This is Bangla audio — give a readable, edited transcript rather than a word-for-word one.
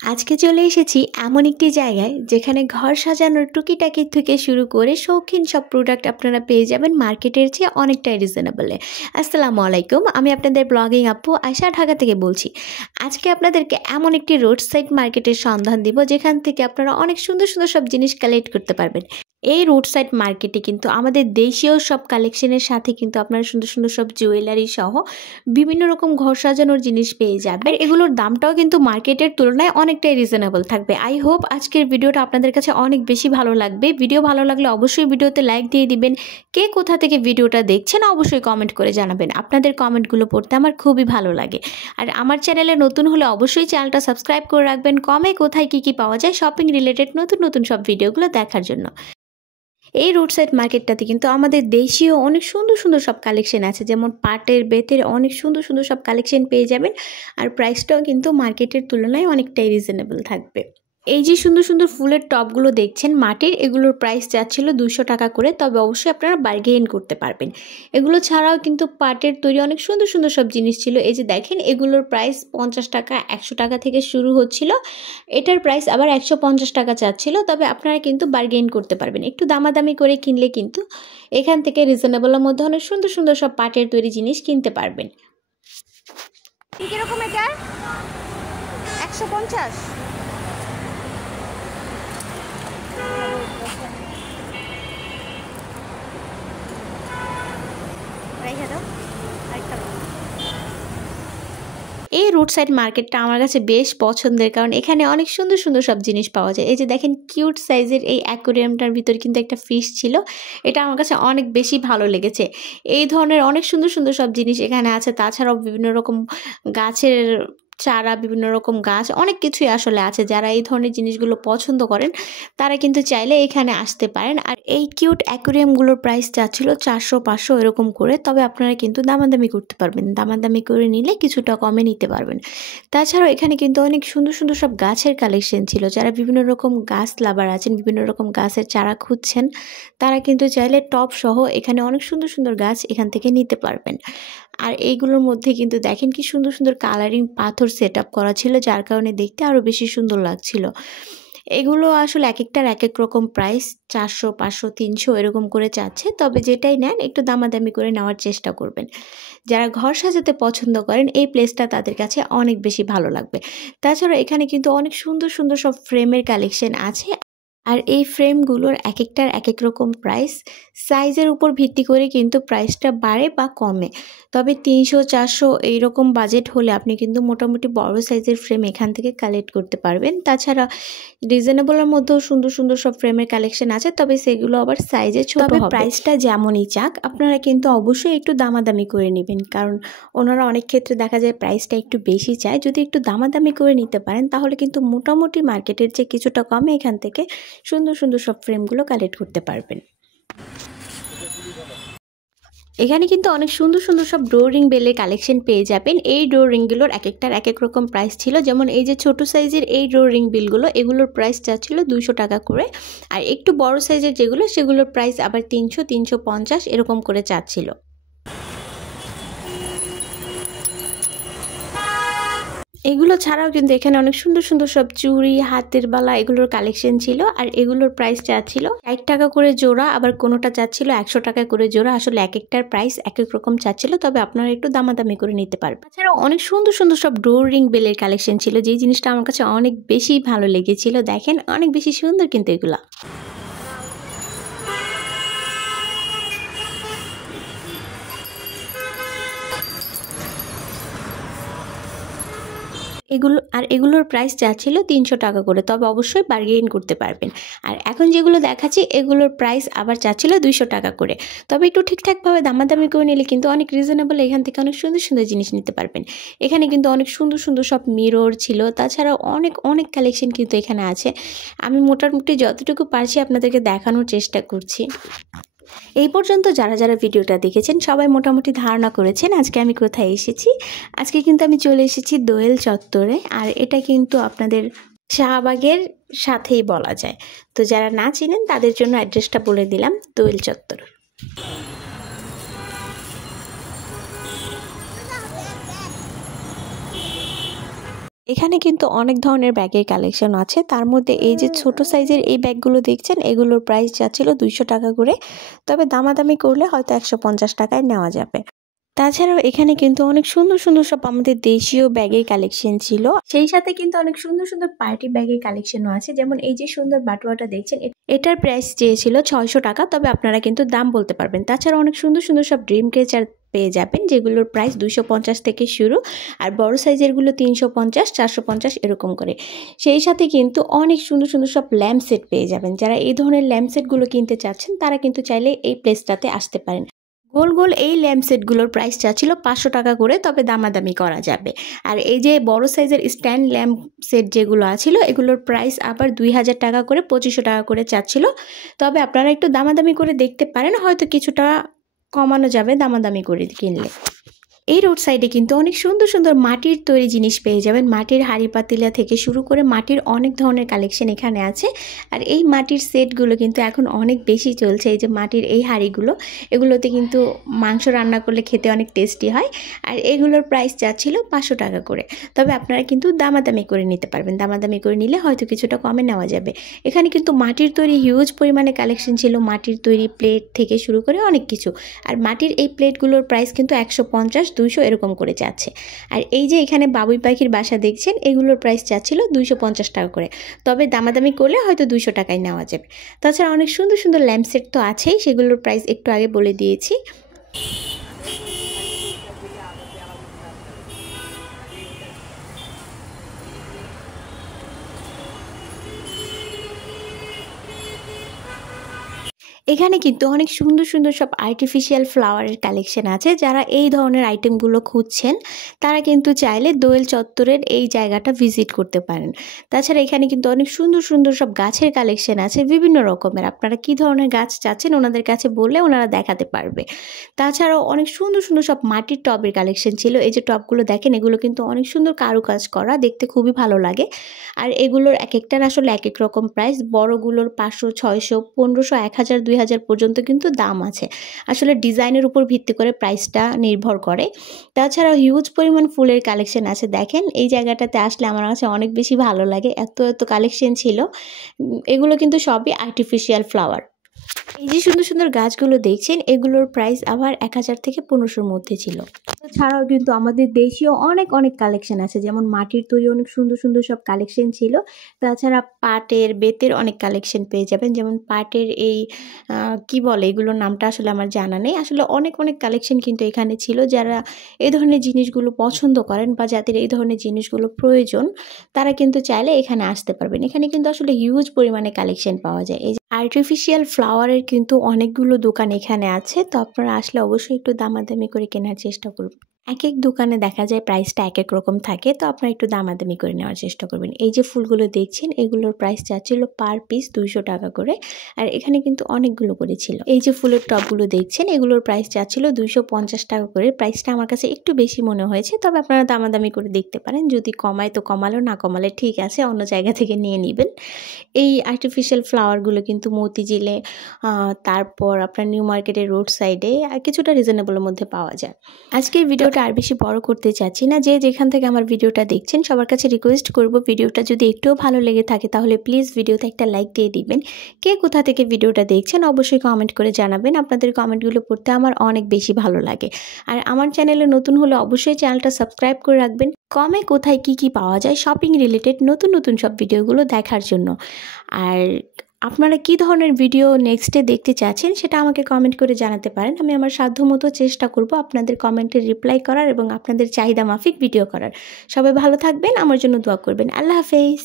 আজকে চলে এসেছি এমন একটি জায়গায় যেখানে ঘর সাজানোর টুকিটাকি থেকে শুরু করে শৌখিন সব প্রোডাক্ট আপনারা পেয়ে যাবেন মার্কেটের চেয়ে অনেকটাই রিজনেবলে। আসসালামু আলাইকুম, আমি আপনাদের ব্লগিং আপু আয়শা ঢাকা থেকে বলছি। আজকে আপনাদেরকে এমন একটি রোড সাইড মার্কেটের সন্ধান দিব যেখান থেকে আপনারা অনেক সুন্দর সুন্দর সব জিনিস কালেক্ট করতে পারবেন। এই রোড সাইড মার্কেটে কিন্তু আমাদের দেশীয় সব কালেকশনের সাথে কিন্তু আপনারা সুন্দর সুন্দর সব জুয়েলারি সহ বিভিন্ন রকম ঘর সাজানোর জিনিস পেয়ে যাবেন। এগুলোর দামটাও কিন্তু মার্কেটের তুলনায় অনেকটাই রিজনেবল থাকবে। আই হোপ আজকের ভিডিওটা আপনাদের কাছে অনেক বেশি ভালো লাগবে। ভিডিও ভালো লাগলে অবশ্যই ভিডিওতে লাইক দিয়ে দিবেন। কে কোথা থেকে ভিডিওটা দেখছেন অবশ্যই কমেন্ট করে জানাবেন। আপনাদের কমেন্টগুলো পড়তে আমার খুবই ভালো লাগে। আর আমার চ্যানেলে নতুন হলে অবশ্যই চ্যানেলটা সাবস্ক্রাইব করে রাখবেন কমে কোথায় কী পাওয়া যায় শপিং রিলেটেড নতুন নতুন সব ভিডিওগুলো দেখার জন্য। এই রোড সাইড মার্কেটটাতে কিন্তু আমাদের দেশীয় অনেক সুন্দর সুন্দর সব কালেকশন আছে, যেমন পাটের বেতের অনেক সুন্দর সুন্দর সব কালেকশন পেয়ে যাবেন। আর প্রাইসটাও কিন্তু মার্কেটের তুলনায় অনেকটাই রিজনেবল থাকবে। এই যে সুন্দর সুন্দর ফুলের টপগুলো দেখছেন মাটির, এগুলোর প্রাইস যাচ্ছিল 200 টাকা করে, তবে অবশ্যই আপনারা বার্গেইন করতে পারবেন। এগুলো ছাড়াও কিন্তু পাটের তৈরি অনেক সুন্দর সুন্দর সব জিনিস ছিল। এই যে দেখেন এগুলোর প্রাইস 50 টাকা 100 টাকা থেকে শুরু হচ্ছিল, এটার প্রাইস আবার 150 টাকা চাচ্ছিল, তবে আপনারা কিন্তু বার্গেইন করতে পারবেন। একটু দামাদামি করে কিনলে কিন্তু এখান থেকে রিজনেবলের মধ্যে অনেক সুন্দর সুন্দর সব পাটের তৈরি জিনিস কিনতে পারবেন। কিরকম এটা 150 এই রোড সাইড মার্কেটটা আমার কাছে বেশ পছন্দের, কারণ এখানে অনেক সুন্দর সুন্দর সব জিনিস পাওয়া যায়। এই যে দেখেন কিউট সাইজের এই অ্যাকোরিয়ামটার ভিতর কিন্তু একটা ফিশ ছিল, এটা আমার কাছে অনেক বেশি ভালো লেগেছে। এই ধরনের অনেক সুন্দর সুন্দর সব জিনিস এখানে আছে। তাছাড়াও বিভিন্ন রকম গাছের চারা, বিভিন্ন রকম গাছ, অনেক কিছুই আসলে আছে। যারা এই ধরনের জিনিসগুলো পছন্দ করেন তারা কিন্তু চাইলে এখানে আসতে পারেন। আর এই কিউট অ্যাকোরিয়ামগুলোর প্রাইস যাচ্ছিল 400-500 এরকম করে, তবে আপনারা কিন্তু দামাদামি করতে পারবেন। দামাদামি করে নিলে কিছুটা কমে নিতে পারবেন। তাছাড়াও এখানে কিন্তু অনেক সুন্দর সুন্দর সব গাছের কালেকশন ছিল। যারা বিভিন্ন রকম গাছ লাভার আছেন, বিভিন্ন রকম গাছের চারা খুঁজছেন, তারা কিন্তু চাইলে টব সহ এখানে অনেক সুন্দর সুন্দর গাছ এখান থেকে নিতে পারবেন। আর এইগুলোর মধ্যে কিন্তু দেখেন কি সুন্দর সুন্দর কালারিং পাথর সেট আপ করা ছিল, যার কারণে দেখতে আরও বেশি সুন্দর লাগছিল। এগুলো আসলে এক একটার এক এক রকম প্রাইস, 400, 500, 300 এরকম করে চাচ্ছে, তবে যেটাই নেন একটু দামাদামি করে নেওয়ার চেষ্টা করবেন। যারা ঘর সাজাতে পছন্দ করেন এই প্লেসটা তাদের কাছে অনেক বেশি ভালো লাগবে। তাছাড়া এখানে কিন্তু অনেক সুন্দর সুন্দর সব ফ্রেমের কালেকশন আছে। আর এই ফ্রেমগুলোর এক একটার এক এক রকম প্রাইস, সাইজের উপর ভিত্তি করে কিন্তু প্রাইসটা বাড়ে বা কমে। তবে 300-400 এইরকম বাজেট হলে আপনি কিন্তু মোটামুটি বড় সাইজের ফ্রেম এখান থেকে কালেক্ট করতে পারবেন। তাছাড়া রিজনেবলের মধ্যেও সুন্দর সুন্দর সব ফ্রেমের কালেকশন আছে, তবে সেগুলো আবার সাইজে ছোট হবে। প্রাইসটা যেমনই চাক আপনারা কিন্তু অবশ্যই একটু দামাদামি করে নেবেন, কারণ ওনারা অনেক ক্ষেত্রে দেখা যায় প্রাইসটা একটু বেশি চায়। যদি একটু দামাদামি করে নিতে পারেন তাহলে কিন্তু মোটামুটি মার্কেটের চেয়ে কিছুটা কমে এখান থেকে সুন্দর সুন্দর সব ফ্রেমগুলো কালেক্ট করতে পারবেন। এখানে কিন্তু অনেক সুন্দর সুন্দর সব ডোর রিং বেলের কালেকশন পেয়ে যাবেন। এই ডোর রিংগুলোর এক একটার এক এক রকম প্রাইস ছিল, যেমন এই যে ছোট সাইজের এই ডোর রিং বিলগুলো, এগুলোর প্রাইস যাচ্ছিল 200 টাকা করে। আর একটু বড় সাইজের যেগুলো সেগুলোর প্রাইস আবার 300-350 এরকম করে চাচ্ছিল। এগুলো ছাড়াও কিন্তু এখানে অনেক সুন্দর সুন্দর সব চুড়ি, হাতের বালা, এগুলোর কালেকশন ছিল। আর এগুলোর প্রাইস চাচ্ছিল 60 টাকা করে জোড়া, আবার কোনোটা চাচ্ছিল 100 টাকা করে জোড়া। আসলে এক একটার প্রাইস এক এক রকম চাচ্ছিল, তবে আপনারা একটু দামাদামি করে নিতে পারবেন। তাছাড়াও অনেক সুন্দর সুন্দর সব ডোর রিং বেলের কালেকশন ছিল, যেই জিনিসটা আমার কাছে অনেক বেশি ভালো লেগেছিল। দেখেন অনেক বেশি সুন্দর কিন্তু এগুলা। এগুলোর প্রাইস যাচ্ছিল 300 টাকা করে, তবে অবশ্যই বার্গেইন করতে পারবেন। আর এখন যেগুলো দেখাচ্ছি এগুলোর প্রাইস আবার চাচ্ছিল 200 টাকা করে, তবে একটু ঠিকঠাকভাবে দামাদামি করে নিলে কিন্তু অনেক রিজনেবল এখান থেকে অনেক সুন্দর সুন্দর জিনিস নিতে পারবেন। এখানে কিন্তু অনেক সুন্দর সুন্দর সব মিরর ছিল, তাছাড়াও অনেক অনেক কালেকশন কিন্তু এখানে আছে। আমি মোটামুটি যতটুকু পারছি আপনাদেরকে দেখানোর চেষ্টা করছি। এই পর্যন্ত যারা যারা ভিডিওটা দেখেছেন সবাই মোটামুটি ধারণা করেছেন আজকে আমি কোথায় এসেছি। আজকে কিন্তু আমি চলে এসেছি দোয়েল চত্বরে, আর এটা কিন্তু আপনাদের শাহবাগের সাথেই বলা যায়। তো যারা না চিনেন তাদের জন্য অ্যাড্রেসটা বলে দিলাম, দোয়েল চত্বর। এখানে কিন্তু অনেক ধরনের ব্যাগের কালেকশন আছে, তার মধ্যে এই যে ছোট সাইজের এই ব্যাগগুলো দেখছেন এগুলোর প্রাইস যাচ্ছিল 200 টাকা করে, তবে দামাদামি করলে হয়তো 150 টাকায় নেওয়া যাবে। তাছাড়াও এখানে কিন্তু অনেক সুন্দর সুন্দর সব আমাদের দেশীয় ব্যাগের কালেকশন ছিল, সেই সাথে কিন্তু অনেক সুন্দর সুন্দর পার্টি ব্যাগের কালেকশনও আছে। যেমন এই যে সুন্দর বাটুয়াটা দেখছেন, এটার প্রাইস চেয়েছিল 600 টাকা, তবে আপনারা কিন্তু দাম বলতে পারবেন। তাছাড়া অনেক সুন্দর সুন্দর সব ড্রিম ক্যাচার পেয়ে যাবেন, যেগুলোর প্রাইস 250 থেকে শুরু, আর বড় সাইজেরগুলো 350, 450 এরকম করে। সেই সাথে কিন্তু অনেক সুন্দর সুন্দর সব ল্যাম্প সেট পেয়ে যাবেন। যারা এই ধরনের ল্যাম্প সেটগুলো কিনতে চাচ্ছেন তারা কিন্তু চাইলে এই প্লেসটাতে আসতে পারেন। গোল গোল এই ল্যাম্প সেটগুলোর প্রাইস চাচ্ছিল 500 টাকা করে, তবে দামাদামি করা যাবে। আর এই যে বড় সাইজের স্ট্যান্ড ল্যাম্প সেট যেগুলো আছিল এগুলোর প্রাইস আবার 2000 টাকা করে, 2500 টাকা করে চাচ্ছিল, তবে আপনারা একটু দামাদামি করে দেখতে পারেন, হয়তো কিছুটা কমানো যাবে দামাদামি করে কিনলে। এই রোড সাইডে কিন্তু অনেক সুন্দর সুন্দর মাটির তৈরি জিনিস পেয়ে যাবেন, মাটির হাঁড়ি পাতিলা থেকে শুরু করে মাটির অনেক ধরনের কালেকশন এখানে আছে। আর এই মাটির সেটগুলো কিন্তু এখন অনেক বেশি চলছে। এই যে মাটির এই হাঁড়িগুলো, এগুলোতে কিন্তু মাংস রান্না করলে খেতে অনেক টেস্টি হয়। আর এগুলোর প্রাইস যাচ্ছিল 500 টাকা করে, তবে আপনারা কিন্তু দামাদামি করে নিতে পারবেন, দামাদামি করে নিলে হয়তো কিছুটা কমে নেওয়া যাবে। এখানে কিন্তু মাটির তৈরি হিউজ পরিমাণে কালেকশন ছিল, মাটির তৈরি প্লেট থেকে শুরু করে অনেক কিছু। আর মাটির এই প্লেটগুলোর প্রাইস কিন্তু 150, 200 এরকম করে যাচ্ছে। আর এই যে এখানে বাবুই পাখির বাসা দেখছেন, এগুলোর প্রাইস চাচ্ছিল 250 টাকা করে, তবে দামাদামি করলে হয়তো 200 টাকায় নেওয়া যাবে। তাছাড়া অনেক সুন্দর সুন্দর ল্যাম্প সেট তো আছেই, সেগুলোর প্রাইস একটু আগে বলে দিয়েছি। এখানে কিন্তু অনেক সুন্দর সুন্দর সব আর্টিফিশিয়াল ফ্লাওয়ারের কালেকশন আছে। যারা এই ধরনের আইটেমগুলো খুঁজছেন তারা কিন্তু চাইলে দোয়েল চত্বরের এই জায়গাটা ভিজিট করতে পারেন। তাছাড়া এখানে কিন্তু অনেক সুন্দর সুন্দর সব গাছের কালেকশন আছে বিভিন্ন রকমের, আপনারা কি ধরনের গাছ চাচ্ছেন ওনাদের কাছে বললে ওনারা দেখাতে পারবে। তাছাড়াও অনেক সুন্দর সুন্দর সব মাটির টবের কালেকশন ছিল। এই যে টবগুলো দেখেন, এগুলো কিন্তু অনেক সুন্দর কারুকাজ করা, দেখতে খুবই ভালো লাগে। আর এগুলোর এক একটার আসলে এক এক রকম প্রাইস, বড়গুলোর 500, 600, 1500, 1000, 2000 পর্যন্ত কিন্তু দাম আছে। আসলে ডিজাইনের উপর ভিত্তি করে প্রাইসটা নির্ভর করে। তাছাড়াও হিউজ পরিমাণ ফুলের কালেকশন আছে। দেখেন এই জায়গাটাতে আসলে আমার কাছে অনেক বেশি ভালো লাগে, এত এত কালেকশন ছিল। এগুলো কিন্তু সবই আর্টিফিশিয়াল ফ্লাওয়ার। এই যে সুন্দর সুন্দর গাছগুলো দেখছেন, এগুলোর প্রাইস আবার 1000 থেকে 1500-র মধ্যে ছিল। ছাড়াও কিন্তু আমাদের দেশীয় অনেক অনেক কালেকশন আছে, যেমন মাটির তৈরি অনেক সুন্দর সুন্দর সব কালেকশন ছিল। তাছাড়া পাটের, বেতের অনেক কালেকশন পেয়ে যাবেন, যেমন পাটের এই কি বলে এগুলোর নামটা আসলে আমার জানা নেই। আসলে অনেক অনেক কালেকশন কিন্তু এখানে ছিল। যারা এই ধরনের জিনিসগুলো পছন্দ করেন বা যাদের এই ধরনের জিনিসগুলো প্রয়োজন, তারা কিন্তু চাইলে এখানে আসতে পারবেন। এখানে কিন্তু আসলে হিউজ পরিমাণে কালেকশন পাওয়া যায়। এই আর্টিফিশিয়াল ফ্লাওয়ারের কিন্তু অনেকগুলো দোকান এখানে আছে, তো আপনারা আসলে অবশ্যই একটু দামাদামি করে কেনার চেষ্টা করবেন। এক এক দোকানে দেখা যায় প্রাইসটা এক এক রকম থাকে, তো আপনারা একটু দামাদামি করে নেওয়ার চেষ্টা করবেন। এই যে ফুলগুলো দেখছেন, এগুলোর প্রাইস চাচ্ছিল পার পিস 200 টাকা করে, আর এখানে কিন্তু অনেকগুলো করে ছিল। এই যে ফুলের টবগুলো দেখছেন, এগুলোর প্রাইস চাচ্ছিল 250 টাকা করে। প্রাইসটা আমার কাছে একটু বেশি মনে হয়েছে, তবে আপনারা দামাদামি করে দেখতে পারেন, যদি কমায় তো কমালো, না কমালে ঠিক আছে, অন্য জায়গা থেকে নিয়ে নেবেন। এই আর্টিফিশিয়াল ফ্লাওয়ারগুলো কিন্তু মতিঝিলে, তারপর আপনার নিউ মার্কেটের রোড সাইডে কিছুটা রিজনেবলের মধ্যে পাওয়া যায়। আজকের ভিডিওটা আর বেশি বড় করতে চাচ্ছি না। যে যেখান থেকে আমার ভিডিওটা দেখছেন সবার কাছে রিকোয়েস্ট করব, ভিডিওটা যদি একটুও ভালো লেগে থাকে তাহলে প্লিজ ভিডিওতে একটা লাইক দিয়ে দিবেন। কে কোথা থেকে ভিডিওটা দেখছেন অবশ্যই কমেন্ট করে জানাবেন। আপনাদের কমেন্টগুলো পড়তে আমার অনেক বেশি ভালো লাগে। আর আমার চ্যানেলে নতুন হলে অবশ্যই চ্যানেলটা সাবস্ক্রাইব করে রাখবেন, কমে কোথায় কি কি পাওয়া যায় শপিং রিলেটেড নতুন নতুন সব ভিডিওগুলো দেখার জন্য। আর আপনারা কী ধরনের ভিডিও নেক্সটে দেখতে চাচ্ছেন সেটা আমাকে কমেন্ট করে জানাতে পারেন। আমি আমার সাধ্যমতো চেষ্টা করব আপনাদের কমেন্টে রিপ্লাই করার এবং আপনাদের চাহিদা মাফিক ভিডিও করার। সবাই ভালো থাকবেন, আমার জন্য দোয়া করবেন। আল্লাহ হাফেজ।